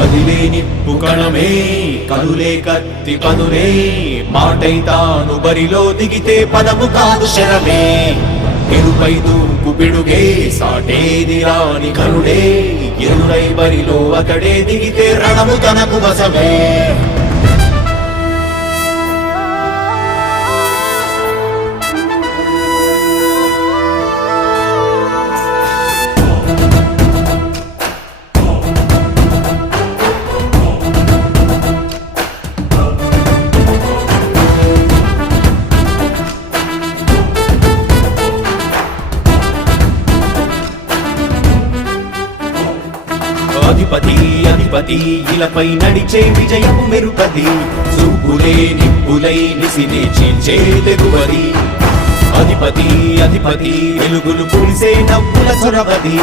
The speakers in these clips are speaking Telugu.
కదిలే నిప్పు కణమే కదులే కత్తి పదులే మాటై తాను బరిలో దిగితే పదము కాదు శరమే ఎరుపై దూకు పిడుగే సాటేది రాని కరుడే ఎరురై బరిలో అతడే దిగితే రణము తనకు వశమే అధిపతి అధిపతి ఇలపై నడిచే విజయము మెరుపది చూపులే నిప్పులై నిసినే చీల్చే తెగువది అధిపతి అధిపతి వెలుగులు పులిసే నవ్వుల చొరవది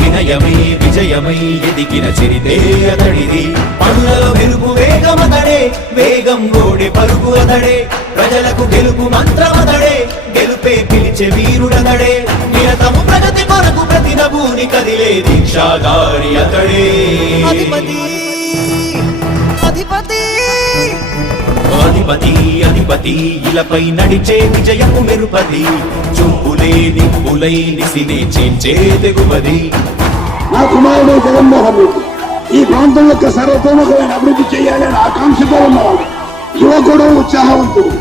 వినయమై విజయమై ఎదిగిన చరితే అతడిది పనులలో వెలుగు వేగమతడే వేగం ఓడే పరుగు అతడే ప్రజలకు గెలుపు మంత్రమతడే గెలుపే పిలిచే వీరుడతడే నిరతము ప్రగతి కొరకు ప్రతి నభూని కదిలే దీక్షాధారి అతడే అధిపతి అధిపతి అధిపతి అధిపతి ఇలపై నడిచే విజయము మెరుపది చూపులే నిప్పులై నిసినే చీల్చే తెగువది నా కుమారుడు జగన్మోహన్ రెడ్డి ఈ ప్రాంతం యొక్క సర్వతోముఖమైన అభివృద్ధి చేయాలని ఆకాంక్షతో ఉన్నవాడు యువకుడు ఉత్సాహవంతుడు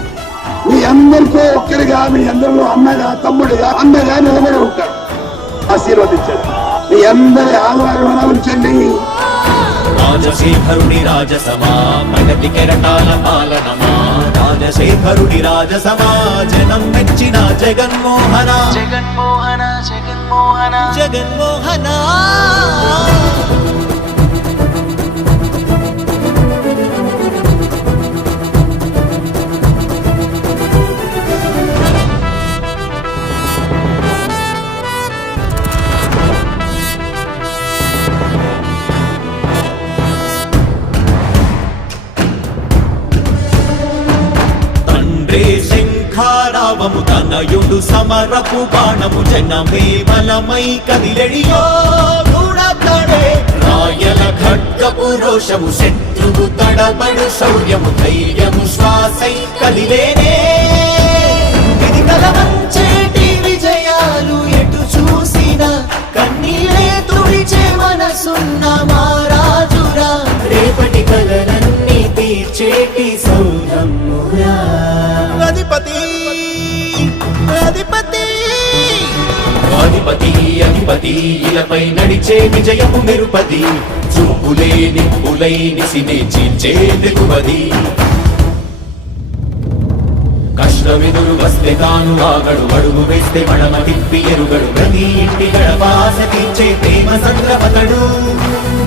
మీ అందరితో ఒక్కరిగా మీ అందరిలో అన్నగా తమ్ముడిగా అండగా నిలబడి ఉంటాడు ఆశీర్వదించండి మీ అందరి ఆహ్వానం ఉంచండి రాజశేఖరుడి రాజసమా ప్రగతి కెరటాల పాలనమా రాజశేఖరుడి రాజసమా జనం మెచ్చిన జగన్మోహన జగన్మోహన జగన్మోహన జగన్మోహన శంఖారావము తనయుడు సమరపు బాణము జనమే బలమై కదిలెడియో గూడతడే రాయల ఖడ్గపు రోషము శత్రువు తడబడు శౌర్యము ధైర్యము శ్వాసై కదిలేనే ఇది కలవంచేటి విజయాలు ఎటు చూసిన కన్నీరే తుడిచే మనసున్న మారాజురా రేపటి కలలన్నీ తీర్చేటి సౌరమ్మురా అధిపతి అధిపతి అధిపతి అధిపతి ఇలపై నడిచే విజయము మెరుపది చూపులే నిప్పులై నిసినే చీల్చే తెగువది కష్టమెదురు వస్తే తాను ఆగడు అడుగు వేస్తే మడమ తిప్పి ఎరుగడు ప్రతి ఇంటి గడపాస తీర్చే ప్రేమ సంద్రపతడు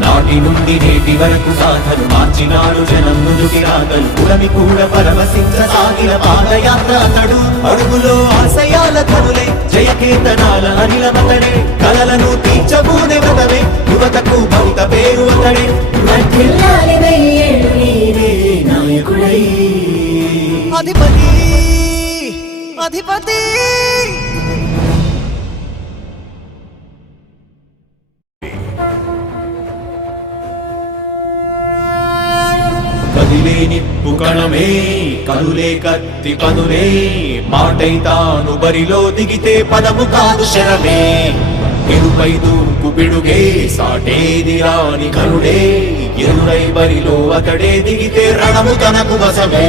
నాటి నుండి నేటి వరకు సాధను మార్చినాడు జనం ముందుకి రాగలు పురమి కూడా పరవశించసాగిన పాదయాత్ర అతడు అడుగులో ఆశయాల కనులే జయకేతనాల అనిలమతడే కలలను తీర్చబూనే వ్రతమే యువతకు భవిత పేరు అతడే నాయకుడై అధిపతి అధిపతి కదిలే నిప్పు కణమే కదులే కత్తి పదులే మాటై తాను బరిలో దిగితే పదము కాదు శరమే ఎరుపై దూకు పిడుగే సాటేది రాని కరుడే ఎరురై బరిలో అతడే దిగితే రణము తనకు వశమే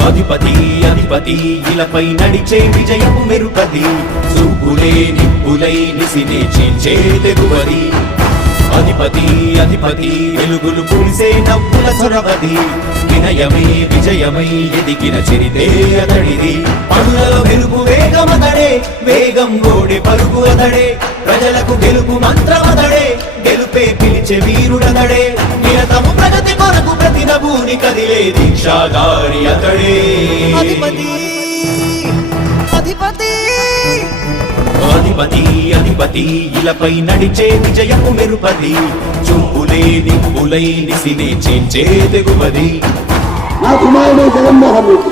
అధిపతి అధిపతి ఇలపై నడిచే విజయము మెరుపది చూపులే నిప్పులై నిసినే చీల్చే తెగువది అధిపతి అధిపతి వెలుగులు పులిసే నవ్వుల చొరవది వినయమై విజయమై ఎదిగిన చరితే అతడిది పనులలో వెలుగు వేగమతడే వేగం ఓడే పరుగు అతడే ప్రజలకు గెలుపు మంత్రమతడే గెలుపే పిలిచే వీరుడతడే నిరతము ప్రగతి కొరకు ప్రతినభూని కదిలే దీక్షాగారి అతడే అధిపతి అధిపతి అధిపతి అధిపతి ఇలపై నడిచే విజయపు మెరుపది చూపులే నిప్పులై నిసినే చేంచే తెగువది నా కుమారుడు జగన్మోహన్ రెడ్డి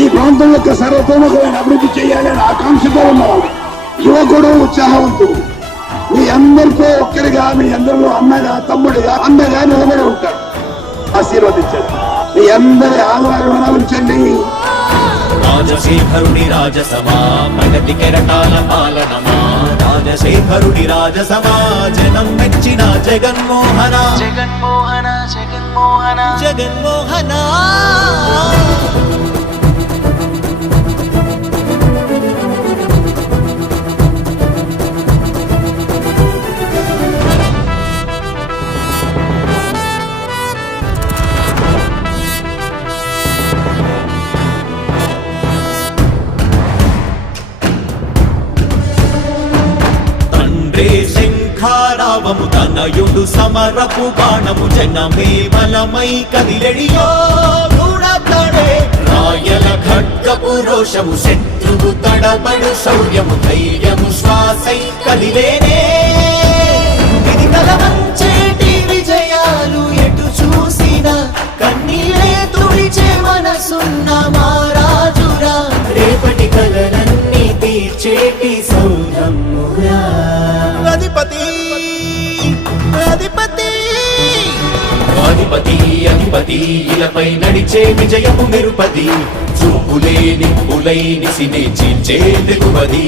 ఈ ప్రాంతం యొక్క సర్వతోముఖమైన అభివృద్ధి చేయాలని ఆకాంక్షతో ఉన్నవాడు యువకుడు ఉత్సాహవంతుడు మీ అందరితో ఒక్కరిగా మీ అందరిలో అన్నగా తమ్ముడిగా అండగా నిలబడి ఉంటాడు ఆశీర్వదించండి మీ అందరి ఆదరణ ఉంచండి రాజశేఖరుడి రాజసమా ప్రగతి కెరటాల పాలనమా రాజశేఖరుడి రాజసమా జనం మెచ్చిన జగన్మోహన జగన్మోహన జగన్మోహన జగన్మోహన తండ్రే శంఖారావము తనయుడు సమరపు బాణము జనమే బలమై కదిలెడియో గూఢతడే రాయల ఖడ్గపు రోషము శత్రువు తడబడు శౌర్యము ధైర్యము శ్వాసై కదిలేనే ఇది కలవంచేటి విజయాలు ఎటు చూసిన కన్నీరే తుడిచే మనసున్న మారాజురా రేపటి కలలన్నీ తీర్చేటి సౌరమ్మురా అధిపతి అధిపతి అధిపతి అధిపతి ఇలపై నడిచే విజయము మెరుపది చూపులే నిప్పులై నిసినే చీల్చే తెగువది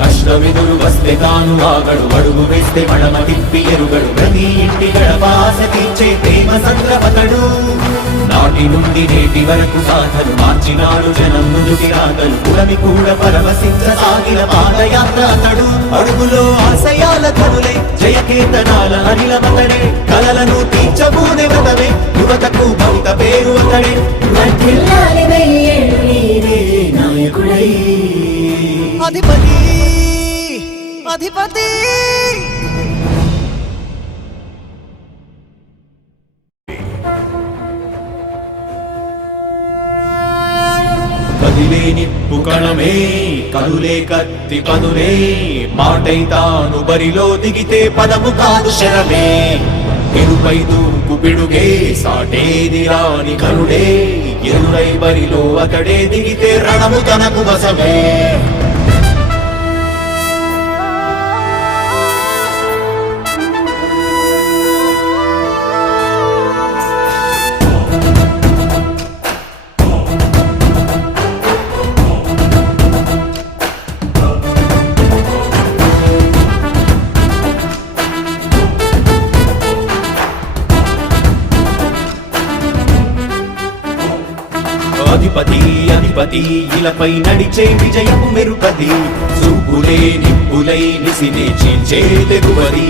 కష్టమెదురు వస్తే తాను ఆగడు అడుగు వేస్తే మడమ తిప్పి ఎరుగడు ప్రతి ఇంటి గడపాస తీర్చే ప్రేమ సంద్రపతడు నాటి నుండి నేటి వరకు సాధను మార్చినాడు జనం ముందుకి రాగలు పురమి కూడా పరవశించసాగిన పాదయాత్ర అతడు అడుగులో ఆశయాల కనులే జయకేతనాల అనిలమతడే కలలను తీర్చబూనే వ్రతమే యువతకు భవిత పేరు అతడే వర్ధిల్లాలి వెయ్యేళ్ళు నీవే నాయకుడై అధిపతి అధిపతి కదిలే నిప్పు కణమే కదులే కత్తి పదులే మాటై తాను బరిలో దిగితే పదము కాదు శరమే ఎరుపై దూకు పిడుగే సాటేది రాని కరుడే ఎరుడై బరిలో అతడే దిగితే రణము తనకు వశమే అధిపతి అధిపతి ఇలపై నడిచే విజయము మెరుపది చూపులే నిప్పులై నిసినే చీల్చే తెగువది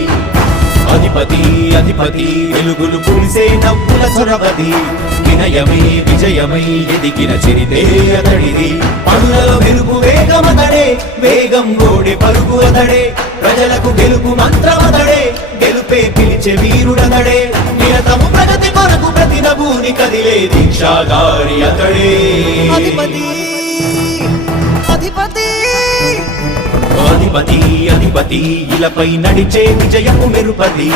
అధిపతి అధిపతి వెలుగులు పులిసే నవ్వుల చొరవది వినయమై విజయమై ఎదిగిన చరితే అతడిది పనులలో వెలుగు వేగమతడే వేగం ఓడే పరుగు అతడే ప్రజలకు గెలుపు మంత్రమతడే గెలుపే పిలిచే వీరుడతడే నిరతము ప్రగతి కొరకు ప్రతినభూని కదిలే దీక్షాగారి అతడే అధిపతి అధిపతి అధిపతి అధిపతి ఇలపై నడిచే విజయము మెరుపది